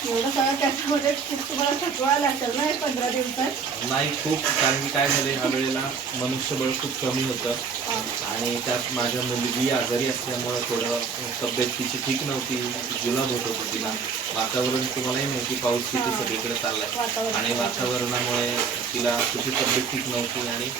एवढं सगळं त्याच्यामध्ये खूप तुम्हाला थकवा आला असेल ना पंधरा दिवसात नाही खूप कारण की काय झालं ह्या वेळेला मनुष्यबळ खूप कमी होतं. आणि त्यात माझ्या मुलगी आजारी असल्यामुळं थोडं तब्येत तिची ठीक नव्हती जुलाब होत होती तिला वातावरण तुम्हालाही माहिती पाऊस किती. सगळीकडे चाललाय. आणि वातावरणामुळे तिला तिची तब्येत ठीक नव्हती आणि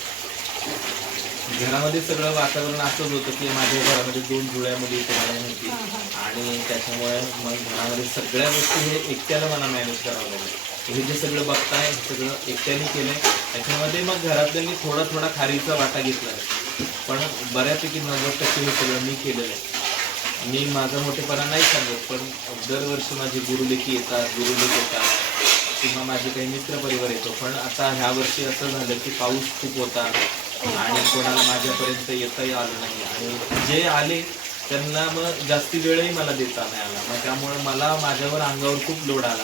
घरामध्ये सगळं वातावरण असंच होतं की माझ्या घरामध्ये दोन जुळ्या मुली तुम्हाला माहिती. हा, हा. आणि त्याच्यामुळे मग घरामध्ये सगळ्या गोष्टी हे एकट्याला मला मॅनेज करावं लागलं. हे जे सगळं बघताय हे सगळं एकट्याने केलंय. त्याच्यामध्ये मग घरातल्यांनी थोडा थोडा खारीचा वाटा घेतला. पण बऱ्यापैकी नव्वद टक्के हे सगळं मी केलेलं आहे. मी माझा मोठेपणा नाही सांगत पण दरवर्षी माझे गुरुलेखी येतात गुरुलेख येतात. किंवा माझे काही मित्र परिवार येतो. पण आता ह्या वर्षी असं झालं की पाऊस खूप होता. आणि कोणाला माझ्यापर्यंत येताही आलं नाही. आणि जे आले त्यांना मग जास्ती वेळही मला देता नाही आला. मग त्यामुळे मला माझ्यावर अंगावर खूप लोड आला.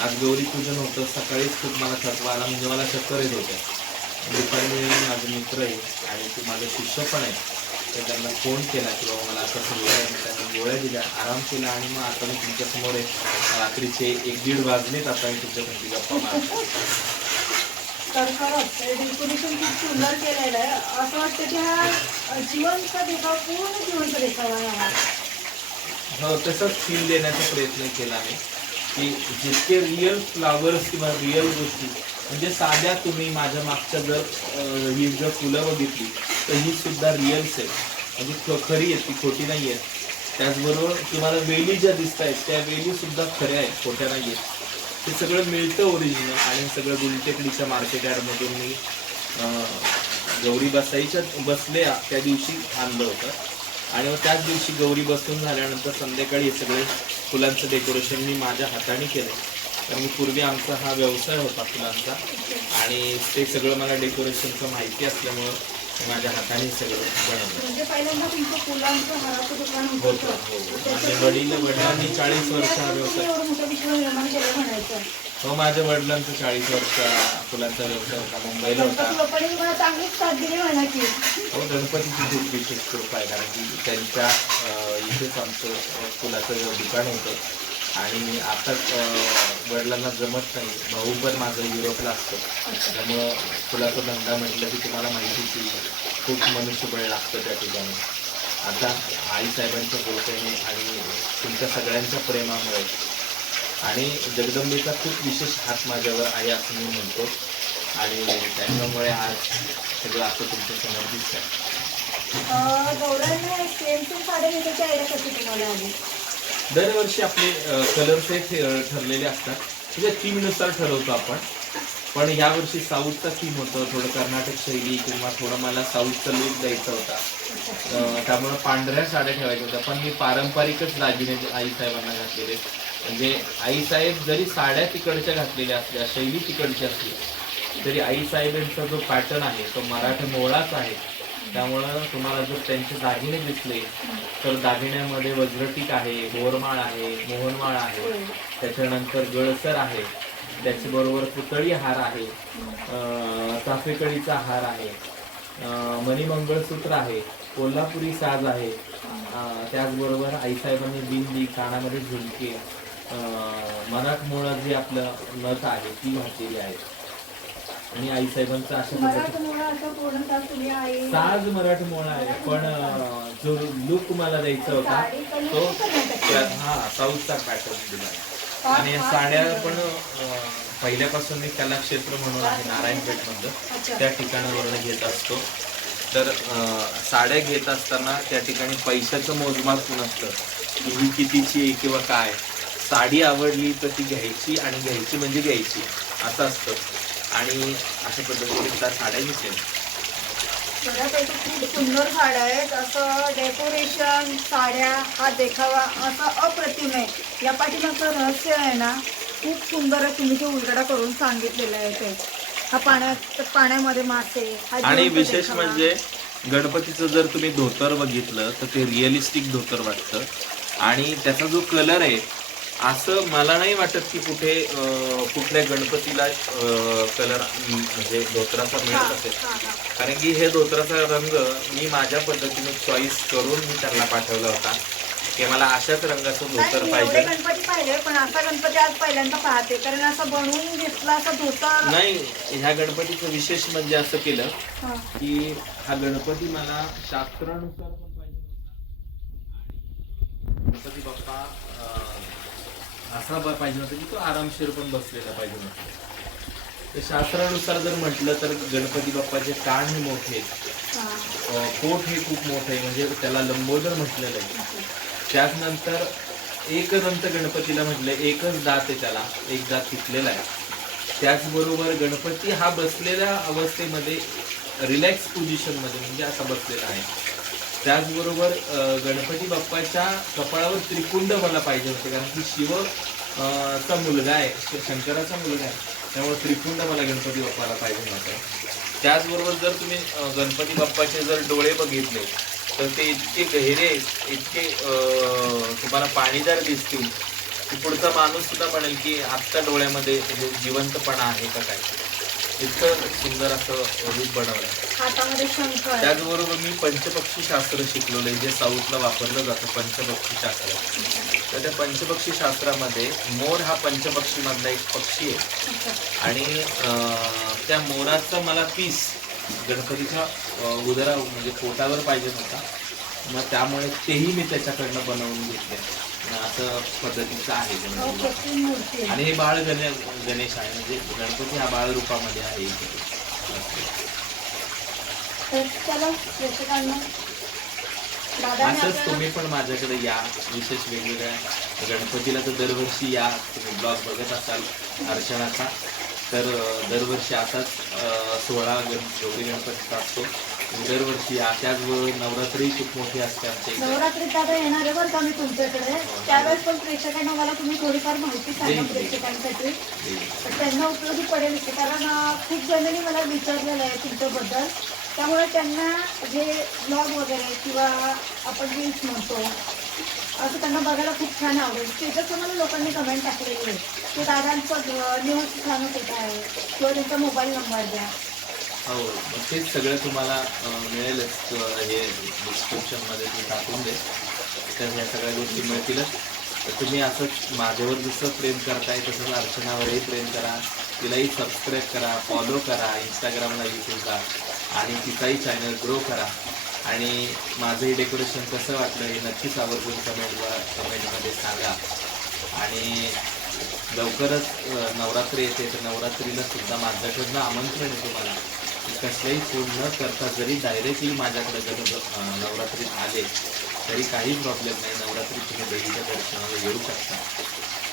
आज गौरी पूजन होतं. सकाळीच खूप मला थकवा आला. म्हणजे मला चक्कर येत होत्या दुपारी माझे मित्र आहे आणि ते माझे शिष्य पण आहे. तर त्यांना फोन केला की बाबा मला असं असं गोळ्या आहे. त्यांनी गोळ्या दिल्या आराम केला आणि मग आता मी तुमच्यासमोर आहे. रात्रीचे एक दीड वाजलेत. आता मी तुमच्या गप्पा मारतो तर खरंच डेकोरेशन खूप सुंदर केलेलं आहे असं वाटतं की हा जिवंत देखावा पूर्ण जिवंत देखावा आहे हा हो तसंच फील देण्याचा प्रयत्न केला आहे की जितके रिअल फ्लावर्स किंवा रिअल गोष्टी म्हणजे साध्या तुम्ही माझ्या मागच्या जर ही जर फुलं बघितली तर ही सुद्धा रिअल्स आहे म्हणजे ख- खरी आहे ती खोटी नाही आहे त्याचबरोबर तुम्हाला वेली ज्या दिसत आहेत त्या वेलीसुद्धा खऱ्या आहेत खोट्या नाही आहेत ते सगळं मिळतं ओरिजिनल आणि सगळं गुलटेकडीच्या मार्केट यार्डमधून मी गौरी बसायच्या बसल्या त्या दिवशी आणलं होतं. आणि मग त्याच दिवशी गौरी बसून झाल्यानंतर संध्याकाळी हे सगळे फुलांचं डेकोरेशन मी माझ्या हाताने केलं. कारण मी पूर्वी आमचा हा व्यवसाय होता फुलांचा. आणि ते सगळं मला डेकोरेशनचं माहिती असल्यामुळं माझ्या हाताने सगळं बनवलं. म्हणजे होतं होतं हो माझे वडील वडिलांनी चाळीस वर्ष हा व्यवसाय हो माझ्या वडिलांचा चाळीस वर्ष फुलांचा व्यवसाय होता मुंबईला होता. हो गणपतीची खूप विशेष कृपा आहे कारण की त्यांच्या इथेच आमचं फुलाचं दुकान होतं. आणि आता वडिलांना जमत नाही. भाऊ पण माझं युरोपला असतो. त्यामुळं फुलाचा धंदा म्हटलं की तुम्हाला माहिती आहे खूप मनुष्यबळ लागतं त्या ठिकाणी. आता आईसाहेबांच्या कृपेने आणि तुमच्या सगळ्यांच्या प्रेमामुळे. आणि जगदंबेचा खूप विशेष हात माझ्यावर आहे असं मी म्हणतो. आणि त्याच्यामुळे आज सगळं असं तुमच्यासमोर दिसतं गौरव सेम तुम्हाला आली? दरवर्षी आपले कलर्स हे ठरलेले असतात. म्हणजे थीमनुसार ठरवतो आपण. पण यावर्षी साऊथचा थीम होतं. थोडं कर्नाटक शैली किंवा थोडं मला साऊथचा लुक द्यायचा होता. त्यामुळं पांढऱ्या साड्या ठेवायच्या होत्या. पण मी पारंपरिकच दागिने आईसाहेबांना घातलेले. म्हणजे आईसाहेब जरी साड्या तिकडच्या घातलेल्या असल्या शैली तिकडची असली तरी आईसाहेबांचा जो पॅटर्न आहे तो मराठा मोळाच आहे. त्यामुळं तुम्हाला जर त्यांचे दागिने दिसले तर दागिन्यामध्ये वज्रटीक आहे बोरमाळ आहे मोहनमाळ आहे त्याच्यानंतर गळसर आहे त्याच्याबरोबर पुतळी हार आहे अं, चाफेकळीचा हार आहे अं, मणिमंगळसूत्र आहे कोल्हापुरी साज आहे त्याचबरोबर आईसाहेबांनी बिंदी कानामध्ये झुमके अं, मराठमोळा जे आपलं नथ आहे ती घातलेली आहे. आणि पद्धतीने तुम्हाला असं आई साज मराठमोळा आहे. पण जो लुक मला द्यायचा होता तो हा साऊथचा पॅटर्न दिला आणि साड्या पण पहिल्यापासून मी कलाक्षेत्र म्हणून आहे नारायणपेठ मधलं अच्छा. त्या ठिकाणावरून घेत असतो. तर साड्या घेत असताना त्या ठिकाणी पैशाचं मोजमाप नसतं. की ही कितीची आहे किंवा काय. साडी आवडली तर ती घ्यायची आणि घ्यायची म्हणजे घ्यायची. असं असतं. आणि अशा पद्धतीने त्या साड्या घेतल्या. बऱ्यापैकी खूप सुंदर साड्या आहेत. असं डेकोरेशन साड्या हा देखावा असं अप्रतिम आहे. या पाठीमागचं रहस्य आहे ना खूप सुंदर आहे. तुम्ही ते उलगडा करून सांगितलेलं आहे ते. हा पाण्यात पाण्यामध्ये मासे हा आणि जिवंत विशेष देखावा. म्हणजे गणपतीचं जर तुम्ही धोतर बघितलं तर ते रिअलिस्टिक धोतर वाटतं. आणि त्याचा जो कलर आहे असं मला नाही वाटत की कुठे कुठल्या गणपतीला कलर म्हणजे धोतराचा मिळत असेल. कारण की हे धोतराचा रंग मी माझ्या पद्धतीने चॉईस करून मी त्यांना पाठवला होता. की मला अशाच रंगाचं धोतर पाहिजे. गणपती पाहिले पण असा गणपती आज पहिल्यांदा पाहते. कारण असं बनवून घेतला असं धोतर. नाही ह्या गणपतीचं विशेष म्हणजे असं केलं. की हा गणपती मला शास्त्रानुसार पण पाहिजे गणपती बाप्पा असा पाहिजे नव्हता की तो आरामशीर पण बसलेला पाहिजे नव्हता तर शास्त्रानुसार जर म्हटलं तर गणपती बाप्पाचे कान हे मोठे. हा. पोट हे खूप मोठं आहे. म्हणजे त्याला लंबोदर म्हटलेलं आहे. त्याचनंतर एक दंत गणपतीला म्हटलं एकच दात आहे त्याला. एक दात तुटलेला आहे. त्याचबरोबर गणपती हा बसलेल्या अवस्थेमध्ये रिलॅक्स पोझिशनमध्ये म्हणजे असा बसलेला आहे. त्याचबरोबर गणपती बाप्पाच्या कपाळावर त्रिकुंड मला पाहिजे होते कारण की शिव चा मुलगा आहे शंकराचा मुलगा आहे त्यामुळे त्रिकुंड मला गणपती बाप्पाला पाहिजे होतं. त्याचबरोबर जर तुम्ही गणपती बाप्पाचे जर डोळे बघितले तर ते इतके गहिरे इतके तुम्हाला पाणीदार दिसतील की पुढचा माणूस सुद्धा म्हणेल की आत्ता डोळ्यामध्ये जिवंतपणा आहे का काय? इतकं सुंदर असं रूप बनवलं हातामध्ये. त्याचबरोबर मी पंचपक्षी शास्त्र शिकलेलं आहे जे साऊथला वापरलं जातं पंचपक्षी शास्त्र तर त्या पंचपक्षी शास्त्रामध्ये मोर हा पंचपक्षी मधला एक पक्षी आहे. आणि त्या मोराचा मला पीस गणपतीच्या उदरा म्हणजे पोटावर पाहिजे नव्हता मग त्यामुळे तेही मी त्याच्याकडनं बनवून घेतले असं पद्धतीचं आहे मूर्ती आहे. आणि हे बाळ गणे गणेश आहे म्हणजे गणपती हा बाळ रूपामध्ये आहे असंच तुम्ही पण माझ्याकडे या विशेष वेगवेगळ्या गणपतीला तर दरवर्षी या तुम्ही ब्लॉग बघत असाल अर्चनाचा. तर दरवर्षी असाच अं, सोहळा गण गौरी गणपतीचा असतो. दरवर्षी त्याचबरोबर नवरात्री खूप मोठी असते आमच्या नवरात्रीत दादा येणार आहे बरं का मी तुमच्याकडे. त्यावेळेस पण प्रेक्षकांना मला तुम्ही थोडीफार माहिती सांगा. प्रेक्षकांसाठी. त्यांना उपयोगी पडेल की कारण खूप जणांनी मला विचारलेलं आहे तुमच्याबद्दल. त्यामुळे त्यांना जे ब्लॉग वगैरे किंवा आपण रील्स म्हणतो असं त्यांना बघायला खूप छान आवडेल. त्याच्यात मला लोकांनी कमेंट टाकलेली आहे की दादांचं न्यूज छान कुठं आहे. किंवा त्यांचा मोबाईल नंबर द्या. हो मग तेच सगळं तुम्हाला मिळेलच हे डिस्क्रिप्शनमध्ये तुम्ही टाकून दे. तर ह्या सगळ्या गोष्टी मिळतीलच. तर तुम्ही असंच माझ्यावर जसं प्रेम करताय तसंच अर्चनावरही प्रेम करा. तिलाही सबस्क्राईब करा फॉलो करा इंस्टाग्रामला यूट्यूबला आणि तिचाही चॅनल ग्रो करा. आणि माझंही डेकोरेशन कसं वाटलं हे नक्कीच आवर्जून कमेंटवर कमेंटमध्ये सांगा. आणि लवकरच नवरात्री येते तर नवरात्रीला सुद्धा माझ्याकडनं आमंत्रण आहे तुम्हाला. कसलंही फोन न करता जरी डायरेक्टली माझ्याकडे जर नवरात्रीत आले तरी काही प्रॉब्लेम नाही. नवरात्रीत तुम्ही देवीच्या दर्शनाला येऊ शकता.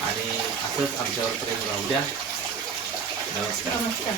आणि असंच आमच्यावर प्रेम राहू द्या. नमस्कार. नमस्कार.